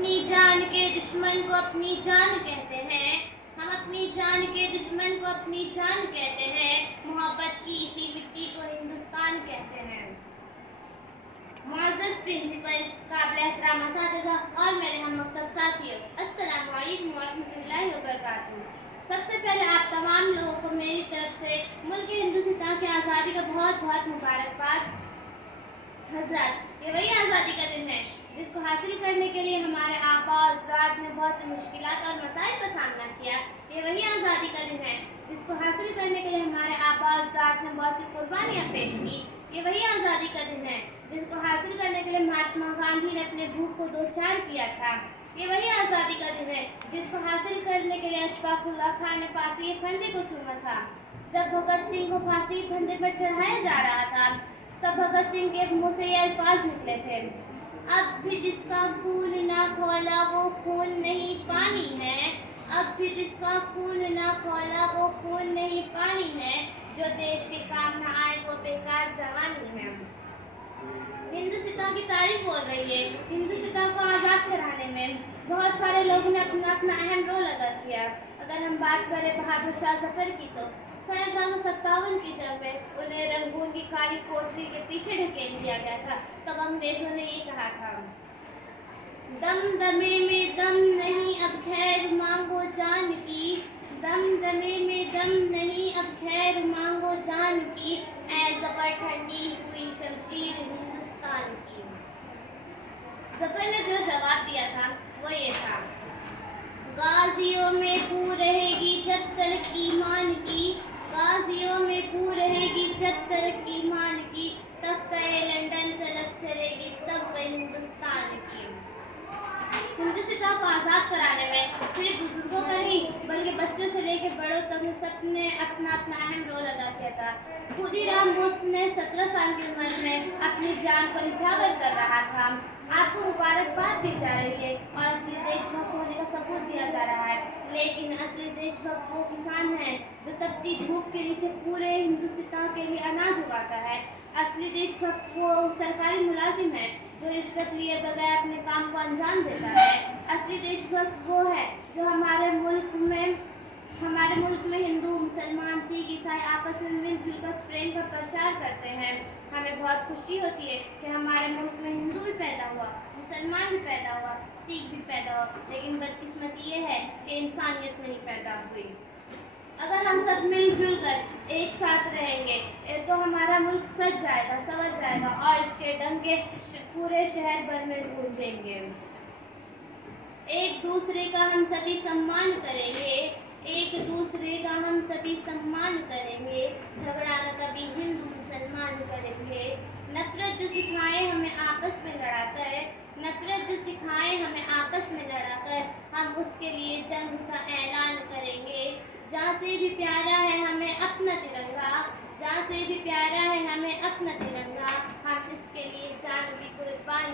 अपनी जान के दुश्मन को अपनी जान कहते हैं, हम अपनी जान के दुश्मन को अपनी जान कहते हैं, मोहब्बत की इसी मिट्टी को हिंदुस्तान कहते हैं। मुअज़्ज़ज़ प्रिंसिपल, काबिल एहतराम असातिज़ा और मेरे हम मकतब साथियों, अस्सलामु अलैकुम व रहमतुल्लाहि व बरकातुहू। सबसे पहले आप तमाम लोगों को मेरी तरफ से मुल्क हिंदुस्तान की आज़ादी का बहुत बहुत मुबारकबाद। हज़रात, ये वही आज़ादी का दिन है जिसको हासिल करने के लिए हमारे आबा और अजदाद ने बहुत सी मुश्किलात और मसाइल का सामना किया। ये वही आज़ादी का दिन है जिसको हासिल करने के लिए हमारे आबा और अजदाद ने बहुत सी कुर्बानियाँ पेश की। ये वही आज़ादी का दिन है जिसको हासिल करने के लिए महात्मा गांधी ने अपने भूख को दो चार किया था। ये वही आज़ादी का दिन है जिसको हासिल करने के लिए अशफाकुल्लाह खान ने फांसी के फंदे को चूमा था। जब भगत सिंह को फांसी के फंदे पर चढ़ाया जा रहा था, तब भगत सिंह के मुंह से ये अल्फाज निकले थे, अब भी जिसका खून ना खौला वो खून नहीं पानी है, अब भी जिसका खून ना खौला वो खून नहीं पानी है, जो देश के काम ना आए वो बेकार जवानी है। हिंदुस्तान की तारीफ बोल रही है। हिंदुस्तान को आज़ाद कराने में बहुत सारे लोगों ने अपना अपना अहम रोल अदा किया। अगर हम बात करें बहादुर शाह जफर की, तो सन 1857 की जंग में उन्हें रंगून की काली कोठरी के पीछे ढकेल दिया गया था। तब अंग्रेजों ने ये कहा था, दम दमे में दम नहीं अब खैर मांगो जान की, दम दमे में दम नहीं अब खैर मांगो जान की, ऐ ज़फ़र ठंडी हुई शमशीर हिंदुस्तान की। ज़फ़र ने जो जवाब दिया था वो ये था, गाजियों में पू रहेगी जब तक ईमान की, गाजियों में पू रहेगी जब तक ईमान की, तब तक लंदन तलक चलेगी तब तक हिंदुस्तान की। हिंदुस्तान को आज़ाद कराने में सिर्फ बुजुर्गों का नहीं बल्कि बच्चों से लेकर बड़ों तक सबने अपना अपना अहम रोल अदा किया था। खुदीराम बोस ने 17 साल की उम्र में अपनी जान को निछावर कर रहा था। आपको मुबारकबाद दी जा रही है और असली देशभक्त होने का सबूत दिया जा रहा है, लेकिन असली देशभक्त वो किसान है जो तपती धूप के नीचे पूरे हिंदुस्तान के लिए अनाज उगाता है। असली देशभक्त वो सरकारी मुलाजिम है जो रिश्वत लिए बगैर अपने काम को अंजाम देता है। असली देशभक्त वो है जो हमारे मुल्क में हिंदू, मुसलमान, सिख, ईसाई आपस में मिलजुल कर प्रेम का प्रचार करते हैं। हमें बहुत खुशी होती है कि हमारे मुल्क में हिंदू भी पैदा हुआ, मुसलमान भी पैदा हुआ, सिख भी पैदा हुआ, लेकिन बदकिस्मती ये है कि इंसानियत नहीं पैदा हुई। अगर हम सब मिलजुल कर एक साथ रहेंगे तो हमारा मुल्क सज जाएगा, संवर जाएगा और इसके डंके पूरे शहर भर में गूंजेंगे। एक दूसरे का हम सभी सम्मान करेंगे, एक दूसरे का हम सभी सम्मान करेंगे, झगड़ा न कभी हिंदू मुसलमान करेंगे। नफरत जो सिखाए हमें आपस में लड़ाकर, नफरत जो सिखाए हमें आपस में लड़ाकर, हम उसके लिए जंग का ऐलान करेंगे। जहाँ से भी प्यारा है हमें अपना तिरंगा, जहाँ से भी प्यारा है हमें अपना तिरंगा, हम इसके लिए जान भी कुर्बान